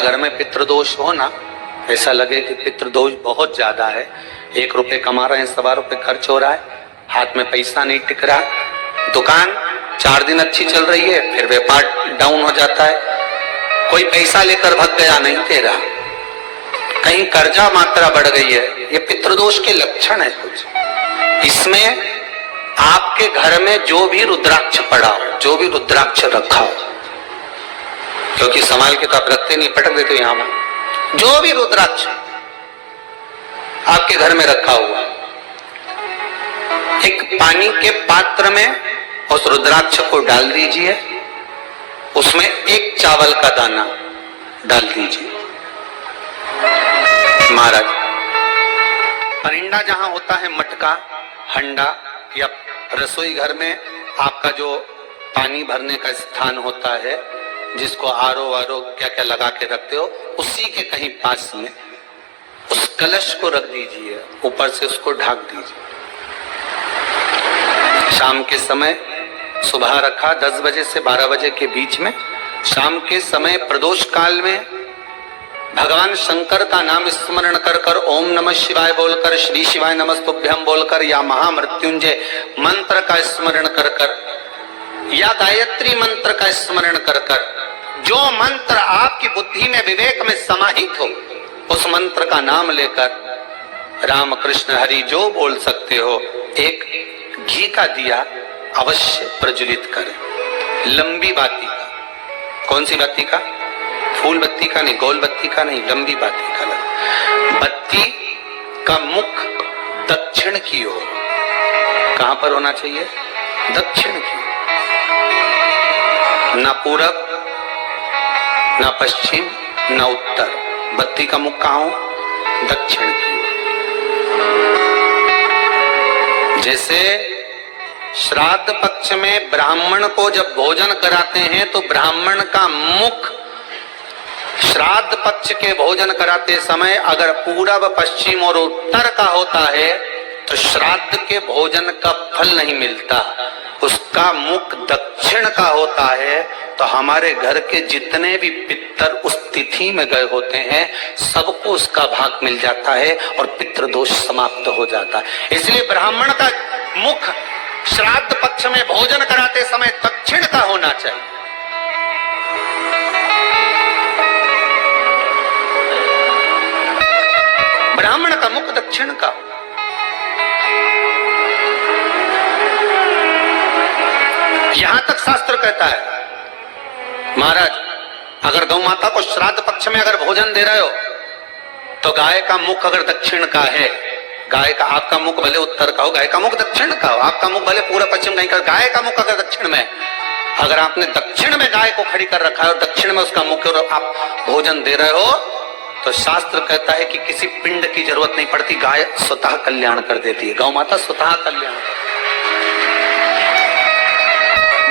घर में पितृदोष हो ना, ऐसा लगे कि पितृदोष बहुत ज्यादा है। 1 रुपए कमा रहे हैं, 1.25 रुपए खर्च हो रहा है, हाथ में पैसा नहीं टिक रहा, दुकान 4 दिन अच्छी चल रही है, फिर व्यापार डाउन हो जाता है, कोई पैसा लेकर भग गया, नहीं दे रहा, कहीं कर्जा मात्रा बढ़ गई है, ये पितृदोष के लक्षण है कुछ। इसमें आपके घर में जो भी रुद्राक्ष पड़ा हो, जो भी रुद्राक्ष रखा हो, क्योंकि संभाल के तो आप रखते नहीं, पटक देते यहां में, जो भी रुद्राक्ष आपके घर में रखा हुआ, एक पानी के पात्र में उस रुद्राक्ष को डाल दीजिए, उसमें 1 चावल का दाना डाल दीजिए। महाराज, परिंदा जहां होता है, मटका, हंडा या रसोई घर में आपका जो पानी भरने का स्थान होता है, जिसको आरो वारो क्या क्या लगा के रखते हो, उसी के कहीं पास में उस कलश को रख दीजिए, ऊपर से उसको ढक दीजिए। शाम के समय, सुबह रखा 10 बजे से 12 बजे के बीच में, शाम के समय प्रदोष काल में भगवान शंकर का नाम स्मरण कर कर, ओम नमः शिवाय बोलकर, श्री शिवाय नमस्तुभ्यम बोलकर, या महामृत्युंजय मंत्र का स्मरण कर कर, या गायत्री मंत्र का स्मरण कर कर, जो मंत्र आपकी बुद्धि में, विवेक में समाहित हो, उस मंत्र का नाम लेकर राम कृष्ण हरि जो बोल सकते हो, एक घी का दिया अवश्य प्रज्वलित करें, लंबी बाती का। कौन सी बाती का? फूल बत्ती का नहीं, गोल बत्ती का नहीं, लंबी बाती का। बत्ती का मुख दक्षिण की ओर, कहां पर होना चाहिए? दक्षिण की ओर, ना पूरब, ना पश्चिम, ना उत्तर। बत्ती का मुख कहां हो? दक्षिण की ओर। जैसे श्राद्ध पक्ष में ब्राह्मण को जब भोजन कराते हैं तो ब्राह्मण का मुख श्राद्ध पक्ष के भोजन कराते समय अगर पूरब, पश्चिम और उत्तर का होता है तो श्राद्ध के भोजन का फल नहीं मिलता। उसका मुख दक्षिण का होता है तो हमारे घर के जितने भी पितर उस तिथि में गए होते हैं, सबको उसका भाग मिल जाता है और पितृदोष समाप्त हो जाता है। इसलिए ब्राह्मण का मुख श्राद्ध पक्ष में भोजन कराते समय दक्षिण का होना चाहिए। ब्राह्मण का मुख दक्षिण का। यहां तक शास्त्र कहता है, महाराज अगर गौ माता को श्राद्ध पक्ष में अगर भोजन दे रहे हो तो गाय का मुख अगर दक्षिण का है, गाय का, आपका मुख भले उत्तर का हो, गाय का मुख दक्षिण का हो, आपका मुख भले पूरा पश्चिम कहीं का, गाय का मुख अगर दक्षिण में, अगर आपने दक्षिण में गाय को खड़ी कर रखा है और दक्षिण में उसका मुख और आप भोजन दे रहे हो, तो शास्त्र कहता है कि किसी पिंड की जरूरत नहीं पड़ती, गाय स्वतः कल्याण कर देती है, गौ माता स्वतः कल्याण।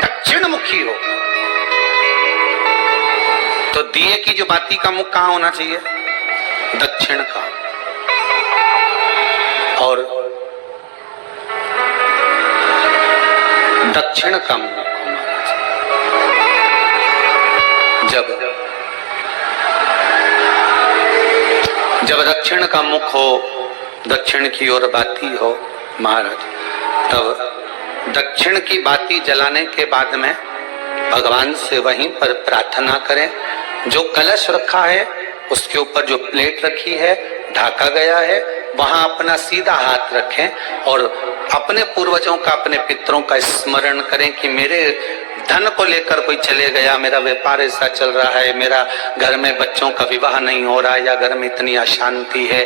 दक्षिण मुखी हो तो दिए की जो बाती का मुख कहां होना चाहिए? दक्षिण का। और दक्षिण का मुख होना चाहिए। जब दक्षिण का मुख हो, दक्षिण की ओर बाती हो महाराज, तब दक्षिण की बाती जलाने के बाद में भगवान से वहीं पर प्रार्थना करें। जो कलश रखा है उसके ऊपर जो प्लेट रखी है, ढका गया है, वहां अपना सीधा हाथ रखें और अपने पूर्वजों का, अपने पितरों का स्मरण करें कि मेरे धन को लेकर कोई चले गया, मेरा व्यापार ऐसा चल रहा है, मेरा घर में बच्चों का विवाह नहीं हो रहा है, या घर में इतनी अशांति है,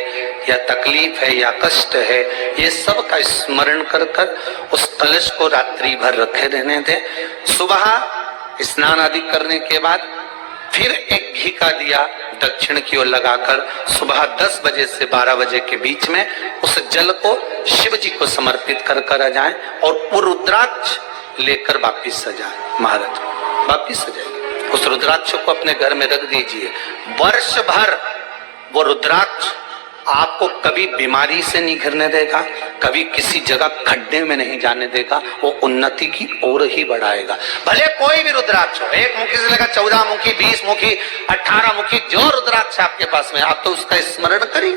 या तकलीफ है, या कष्ट है, ये सब का स्मरण कर कर उस कलश को रात्रि भर रखे रहने दें। सुबह स्नान आदि करने के बाद फिर एक घी का दिया दक्षिण की ओर लगाकर सुबह 10 बजे से 12 बजे के बीच में उस जल को शिव जी को समर्पित कर कर आ जाएं और वो रुद्राक्ष लेकर वापिस सजाएं। महाराज वापिस सजाएं, उस रुद्राक्ष को अपने घर में रख दीजिए। वर्ष भर वो रुद्राक्ष आपको कभी बीमारी से नहीं घिरने देगा, कभी किसी जगह खड्डे में नहीं जाने देगा, वो उन्नति की ओर ही बढ़ाएगा। भले कोई भी रुद्राक्ष हो, 1 मुखी से लेकर 14 मुखी, 20 मुखी, 18 मुखी, जो रुद्राक्ष आपके पास में, आप तो उसका स्मरण करिए,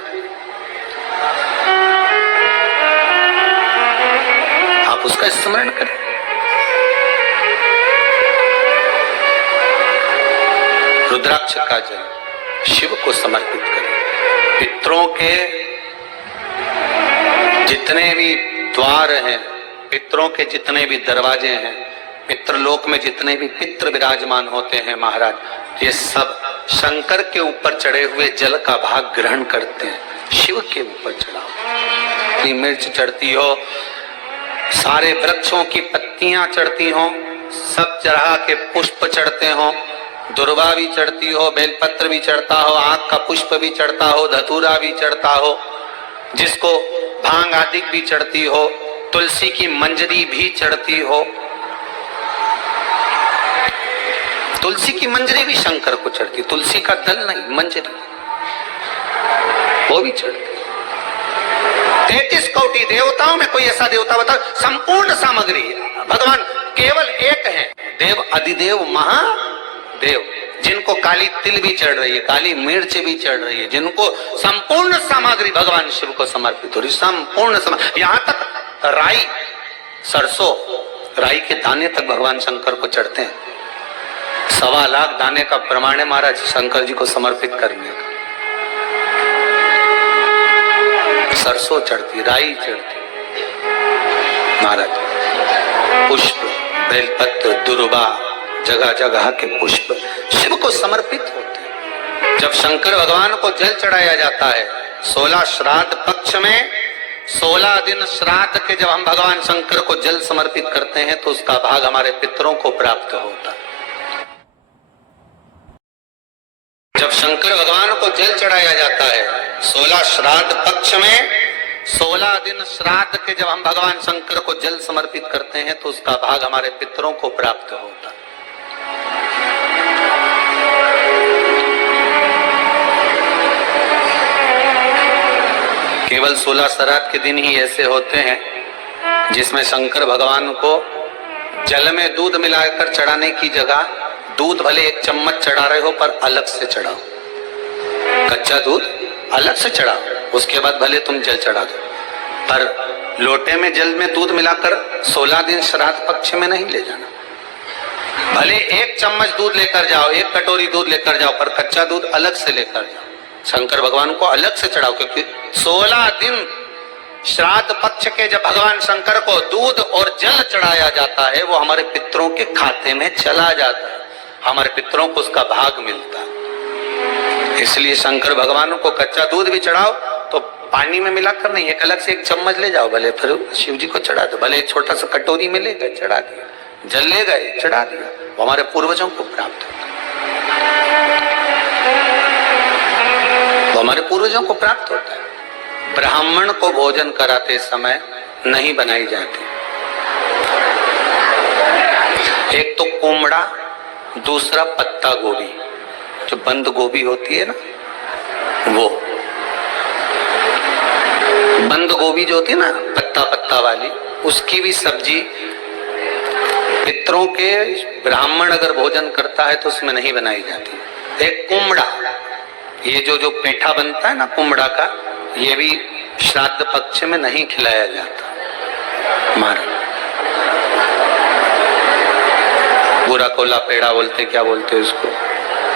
आप उसका स्मरण करें। रुद्राक्ष का जल शिव को समर्पित करें। पितरों के जितने भी द्वार हैं, पितरों के जितने भी दरवाजे हैं, पितृलोक में जितने भी पितृ विराजमान होते हैं महाराज, ये सब शंकर के ऊपर चढ़े हुए जल का भाग ग्रहण करते हैं। शिव के ऊपर चढ़ाओ, मिर्च चढ़ती हो, सारे वृक्षों की पत्तियां चढ़ती हो, सब चढ़ा के पुष्प चढ़ते हो, दुर्वा भी चढ़ती हो, बेलपत्र भी चढ़ता हो, आंख का पुष्प भी चढ़ता हो, धतूरा भी चढ़ता हो, जिसको भांग आदि भी चढ़ती हो, तुलसी की मंजरी भी चढ़ती हो। तुलसी की मंजरी भी शंकर को चढ़ती, तुलसी का दल नहीं, मंजरी वो भी चढ़ती। 33 कोटि देवताओं में कोई ऐसा देवता बता, संपूर्ण सामग्री भगवान केवल एक है, देव अधिदेव महादेव, जिनको काली तिल भी चढ़ रही है, काली मिर्च भी चढ़ रही है, जिनको संपूर्ण सामग्री भगवान शिव को समर्पित हो रही, संपूर्ण यहाँ तक राई, सरसों, राई के दाने तक भगवान शंकर को चढ़ते हैं। 1.25 लाख दाने का प्रमाण है महाराज शंकर जी को समर्पित करने का। सरसों चढ़ती, राई चढ़ती महाराज, पुष्प, बेलपत्र, दुर्वा, जगह जगह के पुष्प शिव को समर्पित होते हैं। जब शंकर भगवान को जल चढ़ाया जाता है 16 श्राद्ध पक्ष में, 16 दिन श्राद्ध के जब हम भगवान शंकर को जल समर्पित करते हैं तो उसका भाग हमारे पितरों को प्राप्त होता है। जब शंकर भगवान को जल चढ़ाया जाता है 16 श्राद्ध पक्ष में, 16 दिन श्राद्ध के जब हम भगवान शंकर को जल समर्पित करते हैं तो उसका भाग हमारे पितरों को प्राप्त होता है। केवल 16 श्राद्ध के दिन ही ऐसे होते हैं जिसमें शंकर भगवान को जल में दूध मिलाकर चढ़ाने की जगह दूध भले 1 चम्मच चढ़ा रहे हो पर अलग से चढ़ाओ, कच्चा दूध अलग से चढ़ाओ, उसके बाद भले तुम जल चढ़ा दो, पर लोटे में जल में दूध मिलाकर 16 दिन श्राद्ध पक्ष में नहीं ले जाना। भले 1 चम्मच दूध लेकर जाओ, 1 कटोरी दूध लेकर जाओ, पर कच्चा दूध अलग से लेकर जाओ, शंकर भगवान को अलग से चढ़ाओ, क्योंकि 16 दिन श्राद्ध पक्ष के जब भगवान शंकर को दूध और जल चढ़ाया जाता है वो हमारे पितरों के खाते में चला जाता है, हमारे पितरों को उसका भाग मिलता है। इसलिए शंकर भगवान को कच्चा दूध भी चढ़ाओ तो पानी में मिलाकर नहीं, एक अलग से 1 चम्मच ले जाओ, भले फिर शिव जी को चढ़ा दो, भले एक छोटा सा कटोरी में ले गए चढ़ा दिया, जल ले गए चढ़ा दिया, वो हमारे पूर्वजों को प्राप्त होता है, वो हमारे पूर्वजों को प्राप्त होता है। ब्राह्मण को भोजन कराते समय नहीं बनाई जाती, एक तो कोमड़ा, दूसरा पत्ता गोभी, जो बंद गोभी होती है ना, वो बंद गोभी जो होती है ना पत्ता पत्ता वाली, उसकी भी सब्जी पितरों के ब्राह्मण अगर भोजन करता है तो उसमें नहीं बनाई जाती। एक कुमड़ा, ये जो पेठा बनता है ना कुमड़ा का, ये भी श्राद्ध पक्ष में नहीं खिलाया जाता महाराज। बुरा कोला पेड़ा बोलते, क्या बोलते उसको,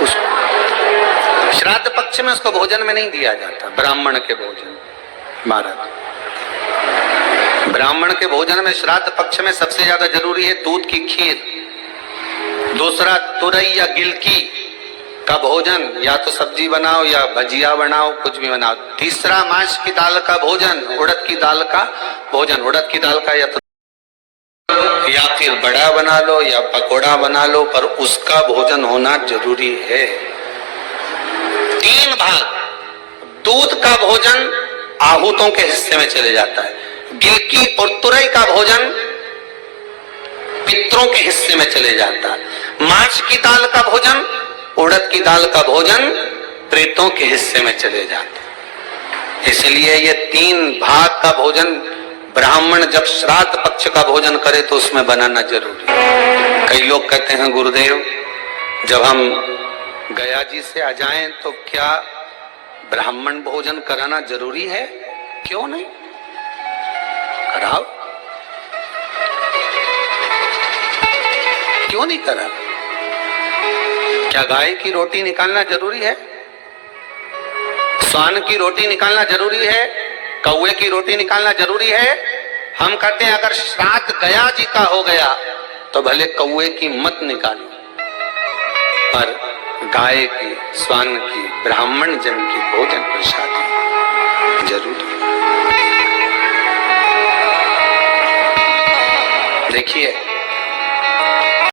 उसको श्राद्ध पक्ष में उसको भोजन में नहीं दिया जाता, ब्राह्मण के भोजन महाराज। ब्राह्मण के भोजन में श्राद्ध पक्ष में सबसे ज्यादा जरूरी है दूध की खीर, दूसरा तुरई या गिलकी का भोजन, या तो सब्जी बनाओ या भजिया बनाओ, कुछ भी बनाओ, तीसरा मांस की दाल का भोजन, उड़द की दाल का भोजन, उड़द की दाल का या फिर बड़ा बना लो या पकोड़ा बना लो, पर उसका भोजन होना जरूरी है। 3 भाग, दूध का भोजन आहूतों के हिस्से में चले जाता है, गिलकी और तुरई का भोजन पितरों के हिस्से में चले जाता है, मांस की दाल का भोजन, उड़द की दाल का भोजन प्रेतों के हिस्से में चले जाते। इसलिए ये 3 भाग का भोजन ब्राह्मण जब श्राद्ध पक्ष का भोजन करे तो उसमें बनाना जरूरी है। कई लोग कहते हैं गुरुदेव जब हम गया जी से आ जाएं तो क्या ब्राह्मण भोजन कराना जरूरी है? क्यों नहीं, कराओ, क्यों नहीं करा? क्या गाय की रोटी निकालना जरूरी है? स्वान की रोटी निकालना जरूरी है? कौवे की रोटी निकालना जरूरी है? हम कहते हैं अगर श्राद्ध गया जी का हो गया तो भले कौवे की मत निकालो, पर गाय की, स्वान की, ब्राह्मण जन की भोजन प्रसादी जरूर। देखिए